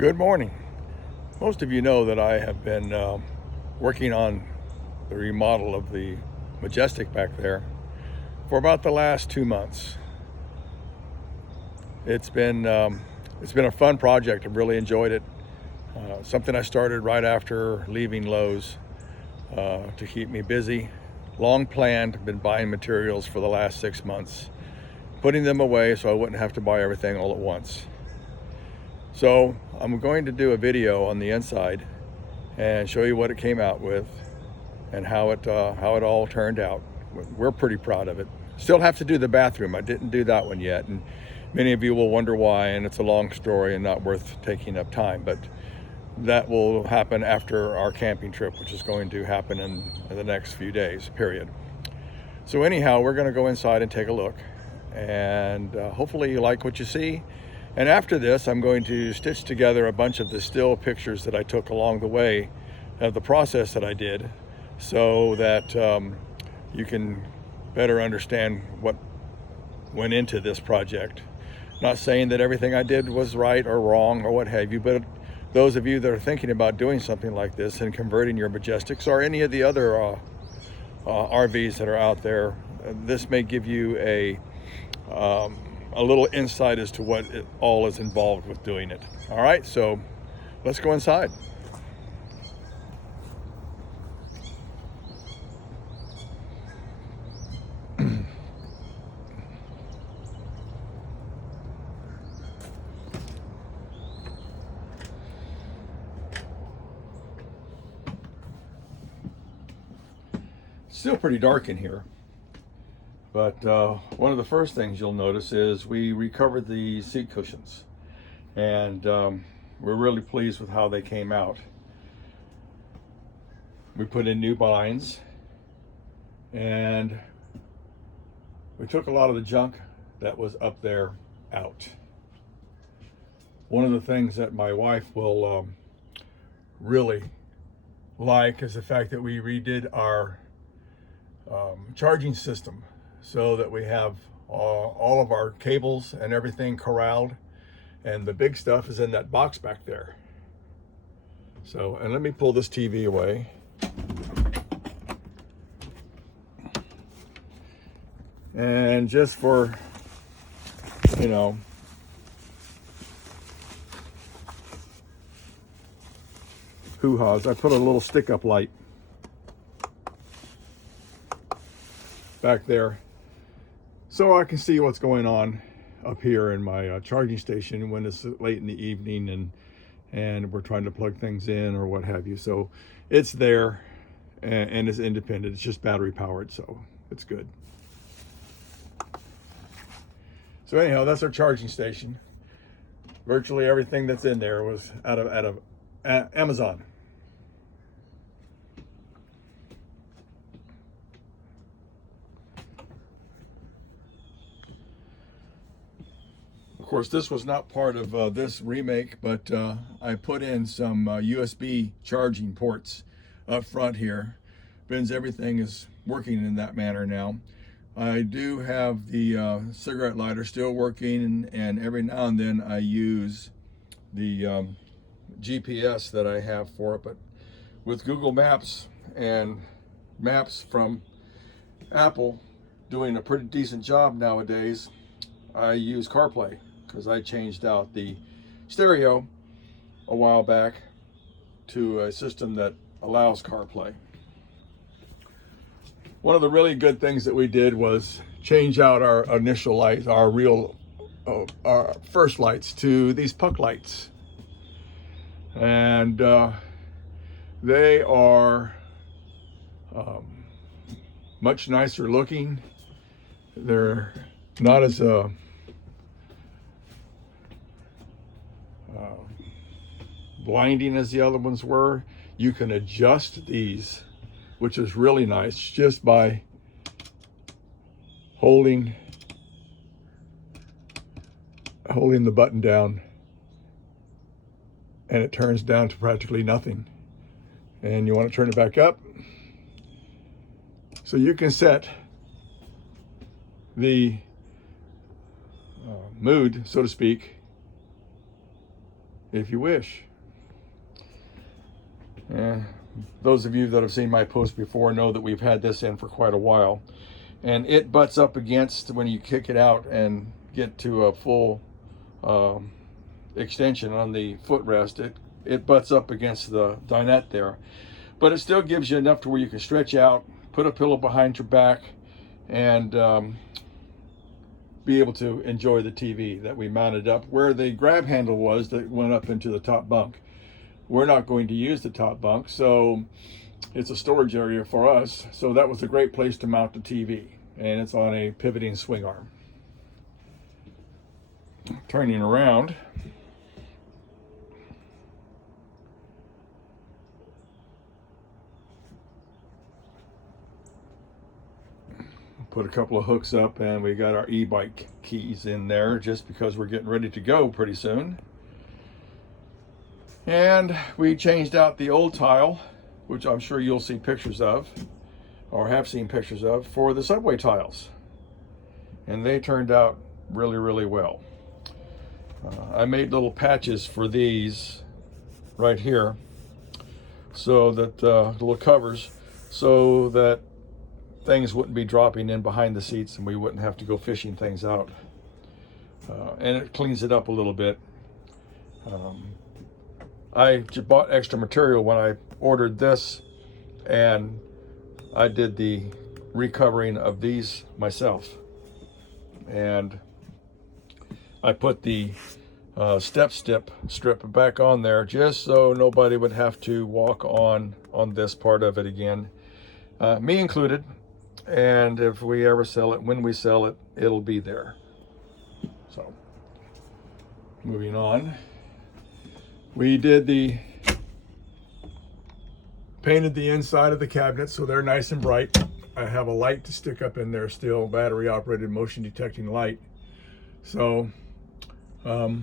Good morning. Most of you know that I have been working on the remodel of the Majestic back there for about the last 2 months. It's been a fun project. I've really enjoyed it. Something I started right after leaving Lowe's to keep me busy. Long planned. I've been buying materials for the last 6 months, putting them away so I wouldn't have to buy everything all at once. So I'm going to do a video on the inside and show you what it came out with and how it all turned out. We're pretty proud of it. Still have to do the bathroom. I didn't do that one yet, and many of you will wonder why, and it's a long story and not worth taking up time, but that will happen after our camping trip, which is going to happen in the next few days, period. So anyhow, we're going to go inside and take a look, and hopefully you like what you see. And after this, I'm going to stitch together a bunch of the still pictures that I took along the way of the process that I did, so that you can better understand what went into this project. Not saying that everything I did was right or wrong or what have you, but those of you that are thinking about doing something like this and converting your Majestics or any of the other RVs that are out there, this may give you a little insight as to what it all is involved with doing it. All right, so let's go inside. Still pretty dark in here. But one of the first things you'll notice is we recovered the seat cushions, and we're really pleased with how they came out. We put in new binds, and we took a lot of the junk that was up there out. One of the things that my wife will really like is the fact that we redid our charging system, so that we have all of our cables and everything corralled, and the big stuff is in that box back there. So, and let me pull this TV away. And just for, you know, hoo-haws, I put a little stick-up light back there so I can see what's going on up here in my charging station when it's late in the evening and we're trying to plug things in or what have you. So it's there, and it's independent. It's just battery powered, so it's good. So anyhow, that's our charging station. Virtually everything that's in there was out of Amazon. Of course, this was not part of this remake, but I put in some USB charging ports up front here. Means everything is working in that manner now. I do have the cigarette lighter still working, and every now and then I use the GPS that I have for it. But with Google Maps and maps from Apple doing a pretty decent job nowadays, I use CarPlay, because I changed out the stereo a while back to a system that allows CarPlay. One of the really good things that we did was change out our initial lights, our first lights, to these puck lights. And they are much nicer looking. They're not as blinding as the other ones were. You can adjust these, which is really nice, just by holding the button down, and it turns down to practically nothing. And you want to turn it back up, so you can set the mood, so to speak, if you wish. Those of you that have seen my post before know that we've had this in for quite a while, and it butts up against, when you kick it out and get to a full extension on the footrest, it butts up against the dinette there, but it still gives you enough to where you can stretch out, put a pillow behind your back, and be able to enjoy the TV that we mounted up where the grab handle was that went up into the top bunk. We're not going to use the top bunk, so it's a storage area for us. So that was a great place to mount the TV, and it's on a pivoting swing arm. Turning around, put a couple of hooks up, and we got our e-bike keys in there just because we're getting ready to go pretty soon. And we changed out the old tile, which I'm sure you'll see pictures of, or have seen pictures of, for the subway tiles. And they turned out really, really well. I made little patches for these right here, so that little covers, so that things wouldn't be dropping in behind the seats and we wouldn't have to go fishing things out. And it cleans it up a little bit. I bought extra material when I ordered this, and I did the recovering of these myself. And I put the step strip back on there just so nobody would have to walk on this part of it again, me included. And if we ever sell it, when we sell it, it'll be there. So, moving on. We painted the inside of the cabinet so they're nice and bright. I have a light to stick up in there still, battery operated motion detecting light. So, that'll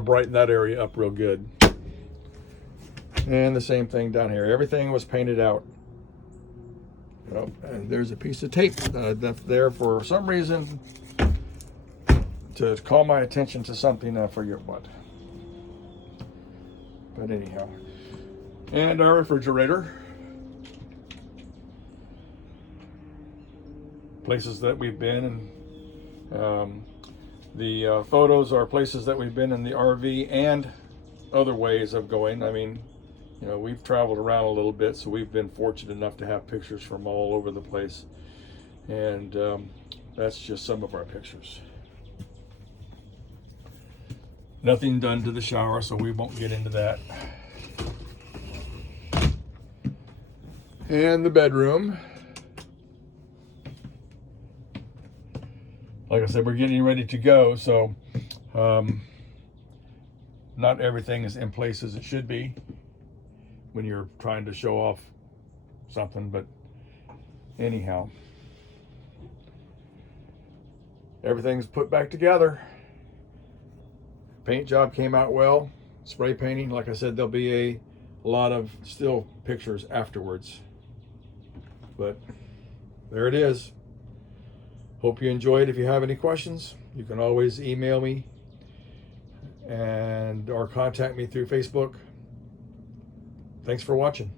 brighten that area up real good. And the same thing down here. Everything was painted out. Oh, and there's a piece of tape that's there for some reason to call my attention to something. I forget what. But anyhow. And our refrigerator. Places that we've been, and the photos are places that we've been in the RV and other ways of going. I mean, you know, we've traveled around a little bit, so we've been fortunate enough to have pictures from all over the place. And that's just some of our pictures. Nothing done to the shower, so we won't get into that. And the bedroom. Like I said, we're getting ready to go, so not everything is in place as it should be when you're trying to show off something, but anyhow, everything's put back together. Paint job came out well. Spray painting, like I said, there'll be a lot of still pictures afterwards, but there it is. Hope you enjoyed. If you have any questions, you can always email me or contact me through Facebook. Thanks for watching.